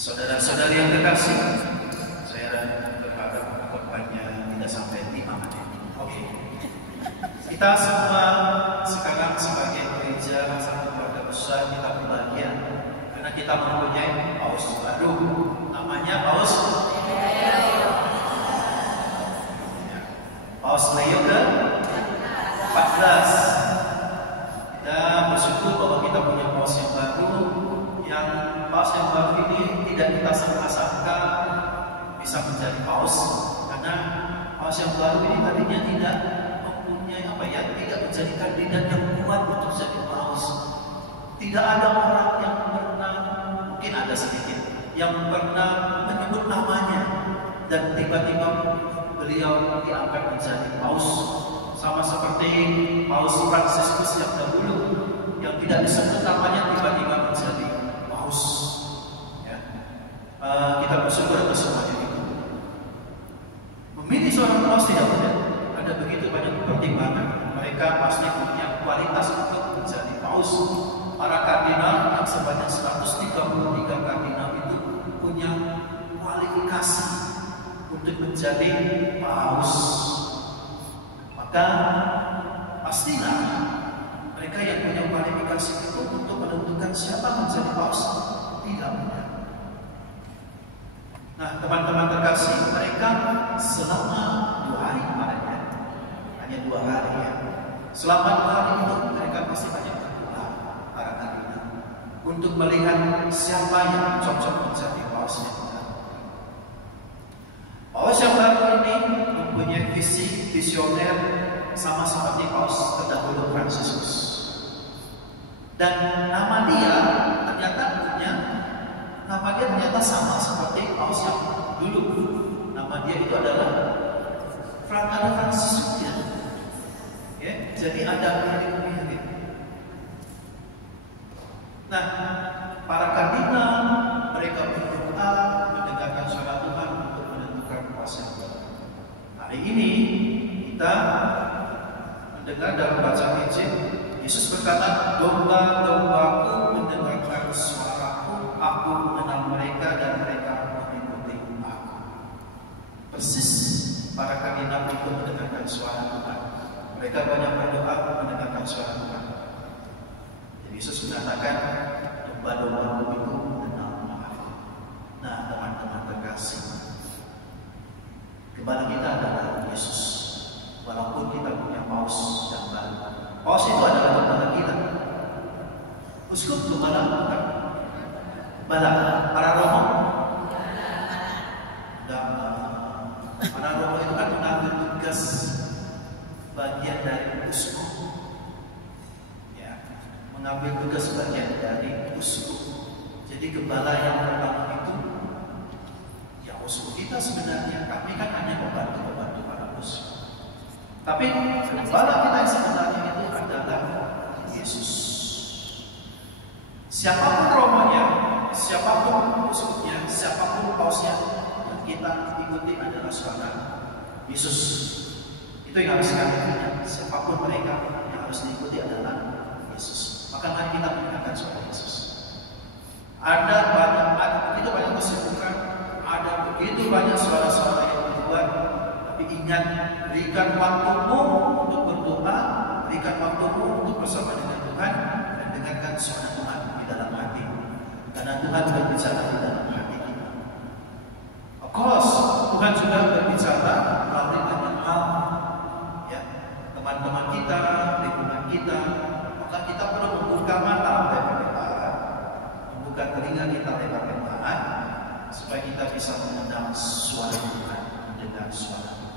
Saudara-saudari yang terkasih, saya berharap khotbahnya tidak sampai 5 menit. Oke. Kita semua sekarang sebagai gereja satu keluarga besar kita berbahagia karena kita mempunyai paus baru, namanya Paus Leo ke-14. Kita bersyukur bahwa kita punya paus yang baru, yang paus yang baru ini tidak kita sangka-sangka bisa menjadi paus, karena paus yang baru ini tadinya tidak mempunyai tidak menjadi kandidat yang kuat untuk jadi paus. Tidak ada orang yang pernah, mungkin ada sedikit, yang pernah menyebut namanya dan tiba-tiba beliau diangkat menjadi paus. Sama seperti Paus Fransiskus yang dahulu, yang tidak disebut namanya tiba-tiba menjadi paus. Ya. Kita bersyukur atas semuanya itu. Memilih seorang paus tidak mudah. Ada begitu banyak pertimbangan. Mereka pasti punya kualitas untuk menjadi paus. Para kardinal yang sebanyak 133 kardinal itu punya kualifikasi untuk menjadi paus. Maka pastilah mereka yang punya kualifikasi itu untuk menentukan siapa menjadi paus tidak mudah. Nah, teman-teman terkasih, mereka selama 2 hari kemarin, hanya 2 hari ya. Selama 2 hari itu mereka pasti banyak berdoa para kardinal untuk melihat siapa yang cocok menjadi paus yang baru. Paus yang baru ini mempunyai visi visioner sama seperti paus terdahulu Fransiskus. Dan nama dia ternyata sama seperti paus yang dulu. Nama dia itu adalah Fransiskus ya. Jadi ada mirip-mirip. Nah, para kardinal mereka berdoa mendengarkan suara Tuhan untuk menentukan paus yang baru. Hari ini kita mendengar dalam bacaan Injil, Yesus berkata, "Domba-dombaku mendengarkan suaraku, aku mengenal mereka dan mereka mengikuti aku." Persis para kardinal itu mendengarkan suara Tuhan. Mereka banyak berdoa mendengarkan suara Tuhan. Jadi Yesus mengatakan, "Domba-dombaku itu mengenal aku." Nah, teman-teman terkasih, gembala kita adalah Yesus. Walaupun kita punya paus yang baru, paus itu adalah gembala kita. Uskup gembala bukan? Gembala para romo. Dan para romo itu kan mengambil tugas bagian dari uskup. Ya, mengambil tugas bagian dari uskup. Jadi gembala yang pertama itu ya uskup kita sebenarnya. Kami kan hanya membantu para uskup. Tapi gembala kita yang sebenarnya itu adalah Yesus. Siapapun romonya, siapapun uskupnya, siapapun pausnya, yang kita ikuti adalah suara Yesus. Itu yang harus kami ingat. Siapapun mereka yang harus diikuti adalah Yesus. Maka mari kita mendengarkan suara Yesus. Ada begitu banyak kesibukan, ada begitu banyak suara-suara yang dibuat. Tapi ingat, berikan waktumu untuk berdoa, berikan waktumu untuk bersama dengan Tuhan, dan dengarkan suara Tuhan di dalam hati. Karena Tuhan berbicara di dalam hati kita. Of course, Tuhan juga berbicara melalui banyak hal. Ya, teman-teman kita, lingkungan kita. Maka kita perlu membuka mata lebar lebar, membuka telinga kita lebar lebar, supaya kita bisa mendengar suara Tuhan, mendengar suara Tuhan.